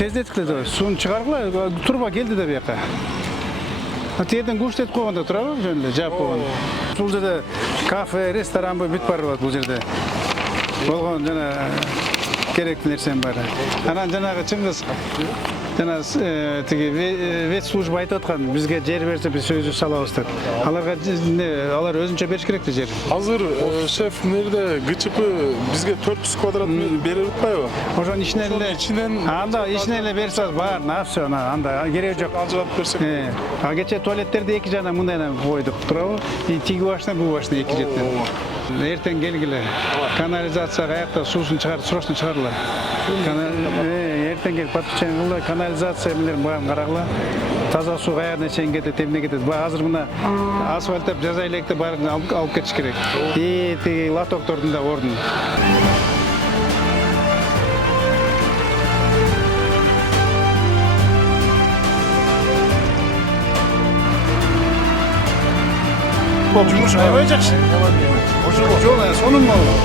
тездеткиле сууну чыгаргыла турба келди да бияка. Тиерден куштетип койгондо турабы жөн эле жаап койгон. Бул жерде кафе, ресторан бүт бар болот бул жерде. Болгон жана керектүү нерсенин баары. Анан жанагы Чыңгыз жана тиги ветслужба айтып аткан бизге жер берсе биз өзүбүз салабыз деп. Алар өзүнчө бериш керек да жер. Азыр шеф нерде ГЧП бизге 400 квадрат метр берип атпайбы? Ошонун ичинен анда ичинен эле берсе баарын все анда кереги жок. Ажыратып берсек. А кечээ туалеттерди эки жагына мындай койдук, туурабы? Тиги башына, бул башына эки жактан. Эртең келгиле. Канализация каякта суусун чыгарып, срочно чыгарыла. Эртең келип подключение кылгыла, канализация менен баарын карагыла. Таза суу каярына чейин кетет, эмне кетет. Азыр мына асфальттап жаза электе баарын алып кетиш керек. Тиги лотоктордун да ордун. Жумуш аябай жакшы. Ошол сонун болот.